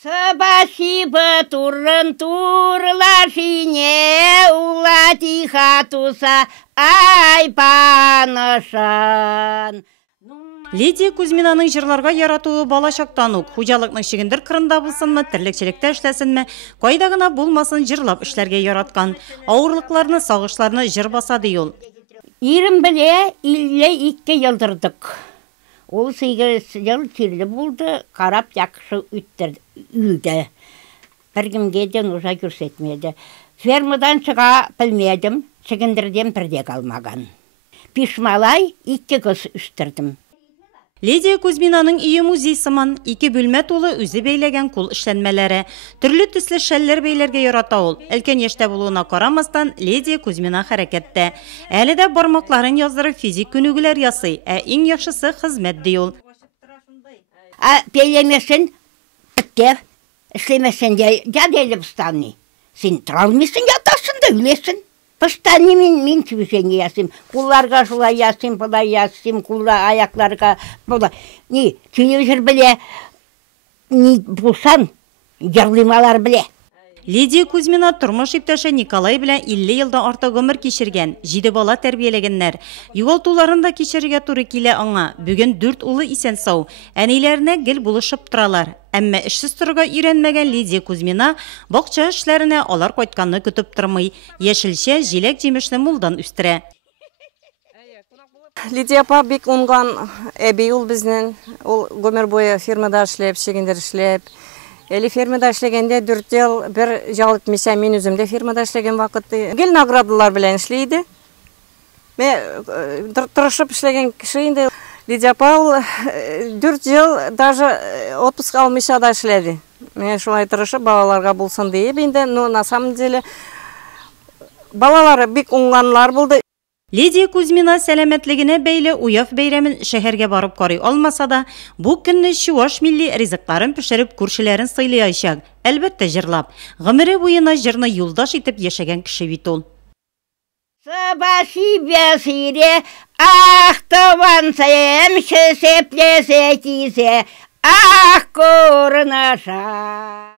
Спасибо, турын турлашине, ула тиха туса, ай панышан. Лидия Кузьминаның жырларга яратуы балашактан ук, хуҗалыкның шигендер кырында булсынмы, тирлекчелектә эшләсенме, кайда гына булмасын жырлап эшләргә яраткан. Авырлыкларны, сагышларны жыр басады ул. Ирем беле 52 елдырдык. Ул 8 ел тирле булды, карап яхшы үтте. Бер кемгә дә нужа күрсәтмәде. Фермадан чыга белмәдем, шигендердән бердә калмаган. Пишмалай 2 кыз үстердем. Лидия Кузьминаның үйі музей сыман, 2 бүлмә тулы үзе бәйләгән кул эшләнмәләре. Төрле төсле шәлләр бәйләргә ярата ул. Өлкән яшьтә булуына карамастан, Лидия Кузьмина хәрәкәттә. Әле дә бармакларын яздырып физик күнегүләр ясый, иң яхшысы хезмәт ди ул. Бәйләмәсен, битте, эшләмәсен дә дәлеп станны. Син тралмыйсың, ятасың да үләсең. Постоянно мин движение ясым. Кулларга шулай ясым, бұлай ясым, аякларга бұлай. Телевизор біле, бұлсан, жарлымалар біле. Лидия Кузьмина тормыш иптәше Николай белән 50 елдан артык гомер кичергән, 7 бала тәрбияләгәннәр. Югалтуларында кичерергә туры килә аңа. Бүген 4 улы исән сау. Әниләренә гел булышып торалар. Әмма эшсез торырга өйрәнмәгән Лидия Кузьмина бакча эшләренә алар кайтканны көтеп тормый. Яшелчә, җиләк җимешне мулдан үстерә. Лидия апа бик уңган әби ул безнең. Ул гомер буе фирмада эшләп, шигендер эшләп. Әле фермада эшләгәндә 4 ел бер жал итмәсә, мин үземдә фермада эшләгән вакытта гел наградалар белән эшләйде. Мен тырышып эшләгән кеше инде. Лидия апа 4 ел даже отпуск алмыйча да эшләде. Мен шулай тырышып балаларга булсын дип инде, но на самом деле балалары бик уңганлар булды. Лидия Кузьмина сәламәтлегенә бәйле уяф бәйрәмен шәһәргә барып карый алмаса да, бу көнне чуаш милли ризыкларын пешереп күршеләрен сыйлаячак. Әлбәттә җырлап, гомере буена җырны юлдаш итеп яшәгән кеше бит ул. Спасибо сире, ах, тавансем, шесеплесе кисе, ах, корнаша.